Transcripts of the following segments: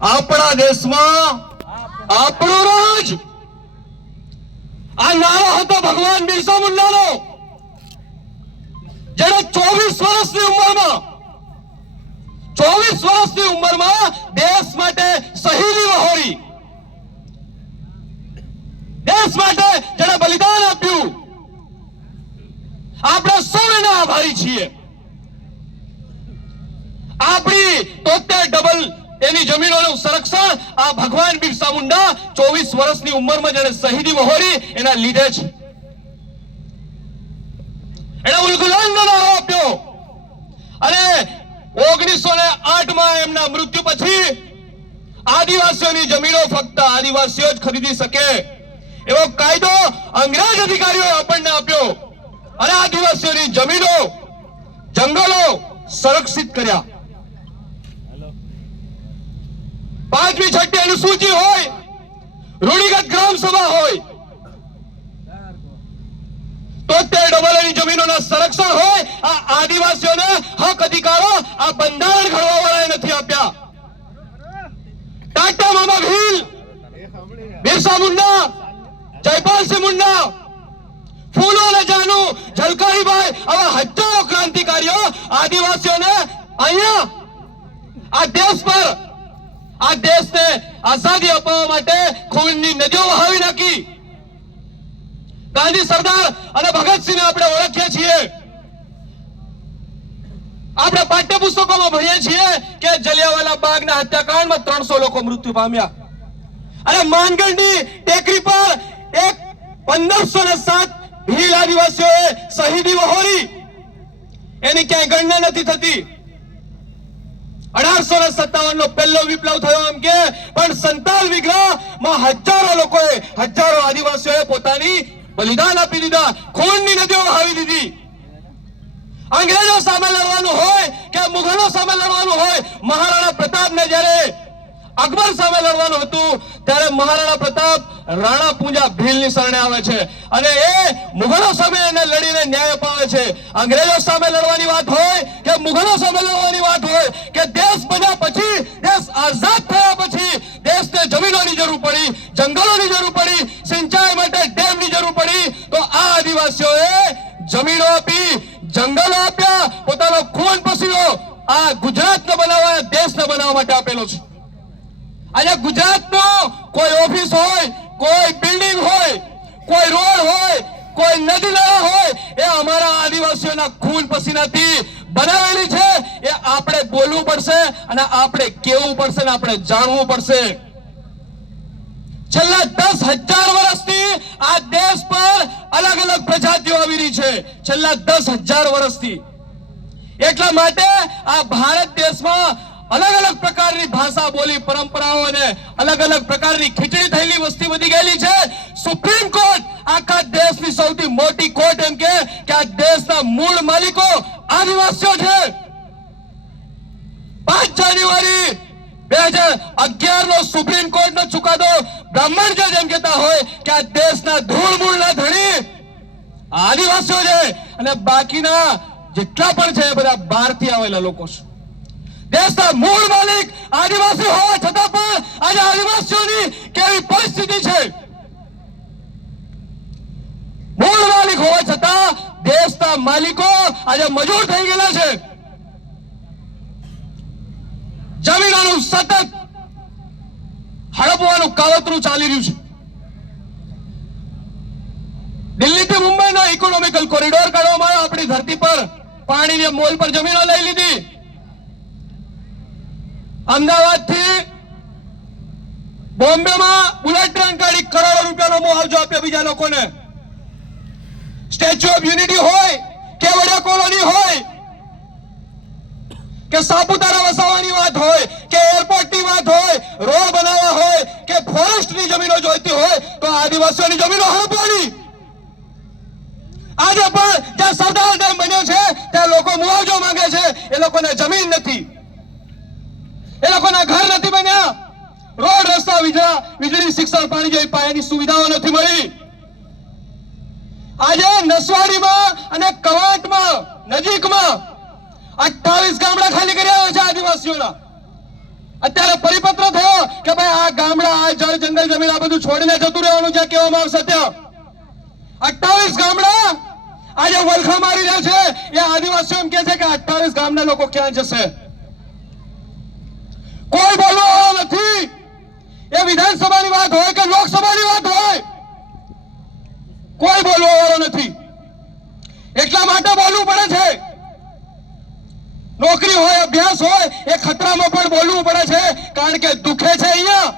આપણા દેશમાં આપણો રાજ આ નારો હતો ભગવાન બિરસા મુંડાનો, જેને 24 વર્ષની ઉંમરમાં દેશ માટે શહીદી વહોરી, દેશ માટે જેને બલિદાન આપ્યું. આપણે સૌ એના આભારી છીએ. આપણી 73 એની જમીનોનું સંરક્ષણ આ ભગવાન બિરસા મુંડા 24 વર્ષની ઉંમરમાં જેને શહીદી વહોરી એના લીધે છે. એના ઉલગુલાનનો નારો આપ્યો અને 1908માં એમના મૃત્યુ પછી આદિવાસીઓની જમીનો ફક્ત આદિવાસીઓ જ ખરીદી શકે એવો કાયદો અંગ્રેજ અધિકારીઓએ આપણને આપ્યો અને આદિવાસીઓની જમીનો, જંગલો સંરક્ષિત કર્યા. 5મી 6ઠી અનુસૂચિ હોય, રૂઢિગત ગ્રામ સભા હોય, 73 ની જમીનોના સંરક્ષણ હોય, આ આદિવાસીઓને હક અધિકારો આ બંધારણ ઘડવા વાળાએ નથી આપ્યા. ટાટા મામા ભીલ, બિરસા મુંડા, જયપાલસિંહ મુંડા, ફૂલો અને જાનુ, ઝલકારીભાઈ, આવા હજારો ક્રાંતિકારીઓ આદિવાસીઓને અહીંયા આ દેશ પર, આ દેશને આઝાદી અપાવવા માટે ખૂનની નદીઓ વહાવી નાખી. ગાંધી, સરદાર અને ભગતસિંહને આપણે ઓળખીએ છીએ. આપણે પાઠ્યપુસ્તકોમાં ભણીએ છીએ કે જલિયાવાલા બાગના હત્યાકાંડમાં 300 લોકો મૃત્યુ પામ્યા અને માનગઢની ટેકરી પર એક 1507 ભીલ આદિવાસીઓએ શહીદી વહોરી. એની ક્યાંય ગણના નથી થતી. 1857 નો પહેલો વિપ્લવ થયો એમ કે, પણ સંતાલ વિગ્રહમાં હજારો આદિવાસીઓએ પોતાની બલિદાન આપી દીધા, ખૂનની નદીઓ વહાવી દીધી. અંગ્રેજો સામે લડવાનું હોય કે મુઘલો સામે લડવાનું હોય, મહારાણા પ્રતાપને જ્યારે અકબર સામે લડવાનું હતું ત્યારે મહારાણા પ્રતાપ રાણા પૂંજા ભીલની શરણે આવે છે અને એ મુઘલો સામે એને લડીને ન્યાય અપાવે છે. અંગ્રેજો સામે લડવાની વાત હોય કે મુઘલો સામે લડવાની વાત હોય કે દેશ બન્યા પછી, દેશ આઝાદ થયા પછી દેશને જમીનોની જરૂર પડી, જંગલોની જરૂર પડી, સિંચાઈ માટે ડેમની જરૂર પડી, તો આ આદિવાસીઓએ જમીનો આપી, જંગલો આપ્યા, પોતાનો ખૂન પસીનો આ ગુજરાતને બનાવવા, દેશને બનાવવા માટે આપેલો છે. આજે ગુજરાતનો કોઈ ઓફિસ હોય, કોઈ બિલ્ડિંગ હોય, કોઈ રોડ હોય, કોઈ નદી નાળા હોય, એ અમારા આદિવાસીઓના ખૂન પસીનાથી બનાવેલી છે. એ આપણે બોલવું પડશે અને આપણે કહેવું પડશે અને આપણે જાણવું પડશે. છેલ્લા 10,000 વર્ષથી આ દેશ પર અલગ અલગ પ્રજાતિઓ આવી રહી છે, છેલ્લા 10,000 વર્ષથી. એટલા માટે આ ભારત દેશમાં અલગ અલગ પ્રકારની ભાષા, બોલી, પરંપરાઓ અને અલગ અલગ પ્રકારની ખીચડી થયેલી વસ્તી વધી ગયેલી છે. સુપ્રીમ કોર્ટ આખા દેશની સૌથી મોટી કોર્ટ એમ કે આ દેશના મૂળ માલિકો આદિવાસીઓ છે. 5 જાન્યુઆરી 2011 નો સુપ્રીમ કોર્ટનો ચુકાદો બ્રાહ્મણ જજ એમ કહેતા હોય કે આ દેશના ધૂળ મૂળના ધણી આદિવાસીઓ છે અને બાકીના જેટલા પણ છે એ બધા બહારથી આવેલા લોકો છે. દેશના મૂળ માલિક આદિવાસી હોવા છતાં પણ આજે આદિવાસીઓની કેવી પરિસ્થિતિ છે. મૂળ માલિક હોવા છતાં દેશના માલિકો આજે મજૂર થઈ ગયેલા છે. જમીનોનું સતત હડપવાનું કાવતરું ચાલી રહ્યું છે. દિલ્હીથી મુંબઈનો ઇકોનોમિકલ કોરિડોર કાઢવામાં આવ્યો. આપણી ધરતી પર પાણીની મોલ પર જમીનો લઈ લીધી. અમદાવાદથી બોમ્બેમાં બુલેટ ટ્રેન કાઢી કરોડો રૂપિયાનો મુઆવજો આપ્યો બીજા લોકોને. સ્ટેચ્યુ ઓફ યુનિટી હોય, કેવડિયા કોલોની હોય, કે સાપુતારા વસાવવાની વાત હોય, કે એરપોર્ટની વાત હોય, રોડ બનાવવા હોય, કે ફોરેસ્ટની જમીનો જોઈતી હોય, તો આદિવાસીઓની જમીનો હડપવાની. આજે પણ જ્યાં સરદાર ડેમ બન્યો છે ત્યાં લોકો મુઆવજો માંગે છે, એ લોકોને જમીન નથી. એ લોકોના ઘર નથી બન્યા, રોડ રસ્તા, વીજળી, શિક્ષણ, પાણી જેવી પાયાની સુવિધાઓ નથી મળી. આજે નસવાડીમાં અને કવાંટમાં નજીકમાં 28 ગામડા ખાલી કર્યા છે આદિવાસીઓના. અત્યારે પરિપત્ર થયો કે ભાઈ આ ગામડા, આ જળ જંગલ જમીન આ બધું છોડીને જતું રહેવાનું જ્યાં કહેવામાં આવશે ત્યાં. 28 ગામડા આજે વલખા મારી રહ્યા છે. એ આદિવાસીઓ એમ કે છે કે 28 ગામના લોકો ક્યાં જશે? કોઈ બોલવા વાળો નથી. એ વિધાનસભાની વાત હોય કે લોકસભાની વાત હોય, કોઈ બોલવા વાળો નથી. એટલા માટે બોલવું પડે છે. નોકરી હોય, અભ્યાસ હોય, એ ખતરામાં પણ બોલવું પડે છે, કારણ કે દુખે છે. અહીંયા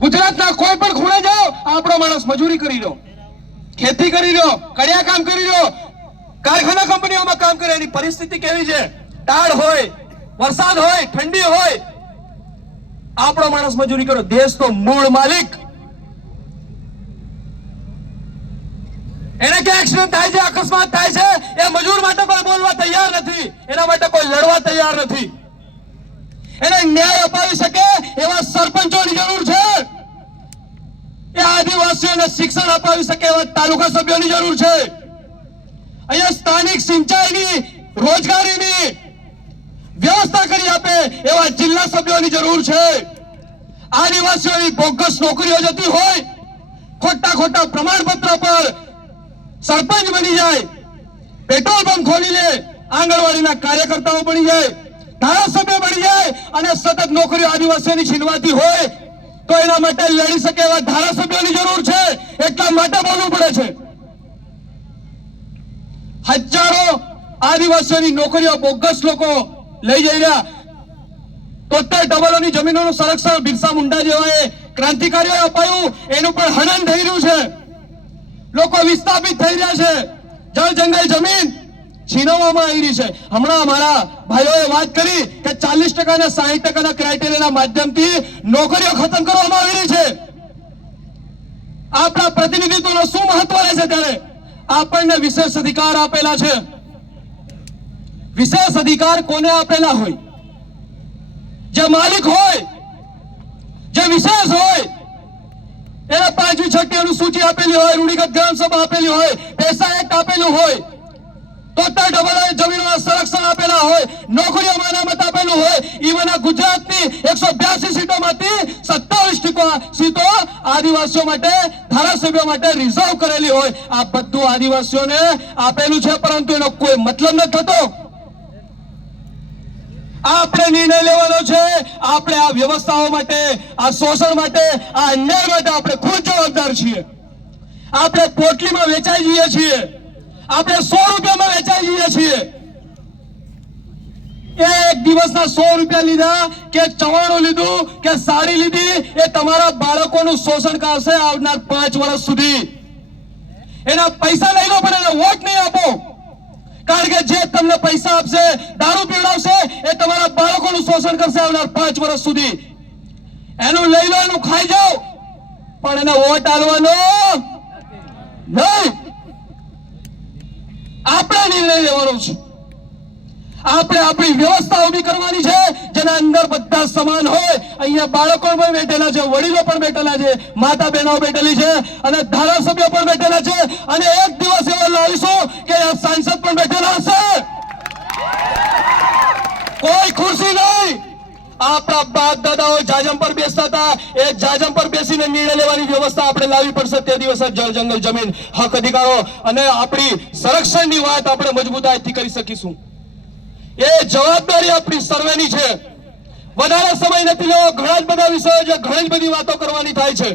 ગુજરાતના કોઈ પણ ખૂણે જાઓ, આપણો માણસ મજૂરી કરી રહ્યો, ખેતી કરી રહ્યો, કડિયા કામ કરી રહ્યો, કારખાના કંપનીઓમાં કામ કરે. એની પરિસ્થિતિ કેવી છે? ટાળ હોય, વરસાદ હોય, ઠંડી હોય, આપણો માણસ મજૂરી કરો. દેશ તો મૂળ માલિક. એને કે એક્સિડન્ટ થાય છે, અકસ્માત થાય છે, એ મજૂર માટે કોઈ બોલવા તૈયાર નથી, એના માટે કોઈ લડવા તૈયાર નથી. એને ન્યાય અપાવી શકે એવા સરપંચોની જરૂર છે. એ આદિવાસીઓને શિક્ષણ અપાવી શકે એવા તાલુકા સભ્યોની જરૂર છે. અહીંયા સ્થાનિક સિંચાઈની, રોજગારીની વ્યવસ્થા કરી આપે એવા જિલ્લા સભ્યોની જરૂર છે. આદિવાસીઓની બોગસ નોકરીઓ જતી હોય, ખોટા પ્રમાણપત્ર પર સરપંચ બની જાય, પેટ્રોલ પંપ ખોલી લે, આંગણવાડીના કાર્યકર્તાઓ બની જાય, ધારાસભ્ય બની જાય, અને સતત નોકરીઓ આદિવાસીઓની છીનવાતી હોય તો એના માટે લડી શકે એવા ધારાસભ્યોની જરૂર છે. એટલા માટે બોલવું પડે છે. હજારો આદિવાસીઓની નોકરીઓ બોગસ લોકો લઈ જઈ રહ્યા. 73 જમીનોનું સંરક્ષણ બિરસા મુંડા જેવાએ ક્રાંતિકારીઓએ અપાયું, એનું પણ હનન થઈ રહ્યું છે. લોકો વિસ્થાપિત થઈ રહ્યા છે. જળ જંગલ જમીન છીનવવામાં આવી રહી છે. હમણાં અમારા ભાઈઓએ વાત કરી કે 40% અને 60% ક્રાઇટેરિયાના માધ્યમથી નોકરીઓ ખતમ કરવામાં આવી રહી છે. આપણા પ્રતિનિધિત્વનો શું મહત્વ રહે છે? ત્યારે આપણને વિશેષ અધિકાર આપેલા છે. વિશેષ અધિકાર કોને આપેલા હોય? જે માલિક હોય, જે વિશેષ હોય, એને 5મી 6મી અનુસૂચિ આપેલી હોય, રૂઢિગત ગ્રામસભા આપેલી હોય, પૈસા એક્ટ આપેલું હોય, તોતેર જમીનોના સંરક્ષણ આપેલા હોય, નોકરીઓમાં અનામત આપેલું હોય. ઈવન આ ગુજરાતની 182 સીટોમાંથી 27 સીટો આદિવાસીઓ માટે, ધારાસભ્યો માટે રિઝર્વ કરેલી હોય. આ બધું આદિવાસીઓને આપેલું છે, પરંતુ એનો કોઈ મતલબ નથી થતો. આપણે નિર્ણય લેવાનો છે. આપણે આ વ્યવસ્થાઓ માટે, આ શોષણ માટે, આ અન્યાય માટે આપણે ખુદ જવાબદાર છીએ. આપણે પોટલીમાં વેચાઈ જઈએ છીએ, આપણે 100 રૂપિયામાં વેચાઈ જઈએ છીએ. એક દિવસના 100 રૂપિયા લીધા કે ચવાણું લીધું કે સાડી લીધી, એ તમારા બાળકોનું શોષણ કરશે આવનાર 5 વર્ષ સુધી. એના પૈસા લઈ લો, પણ એને વોટ નહીં આપો. કારણ કે જે તમને પૈસા આપશે, દારૂ પીવડાવશે, એ તમારા બાળકોનું શોષણ કરશે આવનાર 5 વર્ષ સુધી. એનું લઈ લો, એનું ખાઈ જાઓ, પણ એને વોટ આલવાનો નહીં. આપણે નિર્ણય લેવાનો છે. આપણે આપણી વ્યવસ્થા ઉભી કરવાની છે, જેના અંદર બધા સમાન હોય. અહીંયા બાળકો પણ બેઠેલા છે, વડીલો પણ બેઠેલા છે, માતા બહેનો બેઠેલી છે, અને ધારાસભ્યો પણ બેઠેલા છે. અને એક દિવસ એવો લાવીશું કે સાંસદ પણ બેઠેલા હશે. કોઈ ખુરશી નહીં. આપણા બાપ દાદાઓ જાજમ પર બેસતા હતા, એ જાજમ પર બેસીને નિર્ણય લેવાની વ્યવસ્થા આપણે લાવવી પડશે. તે દિવસે જળ જંગલ જમીન, હક અધિકારો અને આપણી સંરક્ષણની વાત આપણે મજબૂતાઈથી કરી શકીશું. એ જવાબદારી આપણી સર્વેની છે. વધારે સમય નથી લેવો. ઘણા જ બધા વિષયો છે, ઘણી જ બધી વાતો કરવાની થાય છે,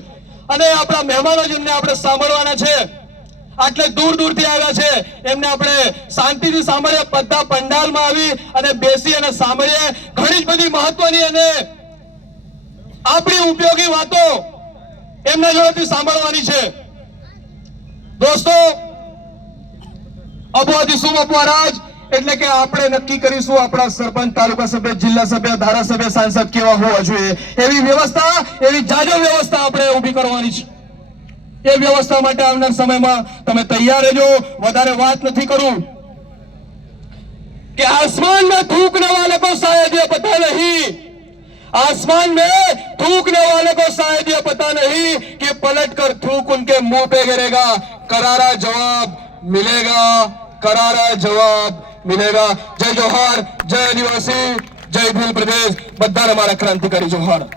અને આપણા મહેમાનો જેમને આપણે સાંભળવાના છે, આટલે દૂરથી આવ્યા છે, એમને આપણે શાંતિથી સાંભળીએ. બધા પંડાલમાં આવી અને બેસી અને સાંભળીએ. ઘણી જ બધી મહત્વની અને આપણી ઉપયોગી વાતો એમના જોડેથી સાંભળવાની છે. દોસ્તો, અપવાદીશું અપવારાજ એટલે કે આપણે નક્કી કરીશું આપણા સરપંચ, તાલુકા સભ્ય, જિલ્લા સભ્ય, ધારાસભ્ય, સાંસદ કેવા હોવા જોઈએ. એવી વ્યવસ્થા, એવી જાજો વ્યવસ્થા આપણે ઊભી કરવાની છે. એ વ્યવસ્થા માટે આવનાર સમયમાં તમે તૈયાર રહેજો. વધારે વાત નથી કરું કે આસમાન में थूक आसमान में थूकने वाले को शायद ये पता नहीं कि पलट कर थूक उनके मुंह पे गिरेगा। करारा जवाब मिलेगा, करारा जवाब मिलेगा। जय जोहार, जय आदिवासी, जय भील प्रदेश, बद्दार हमारा क्रांतिकारी जोहार।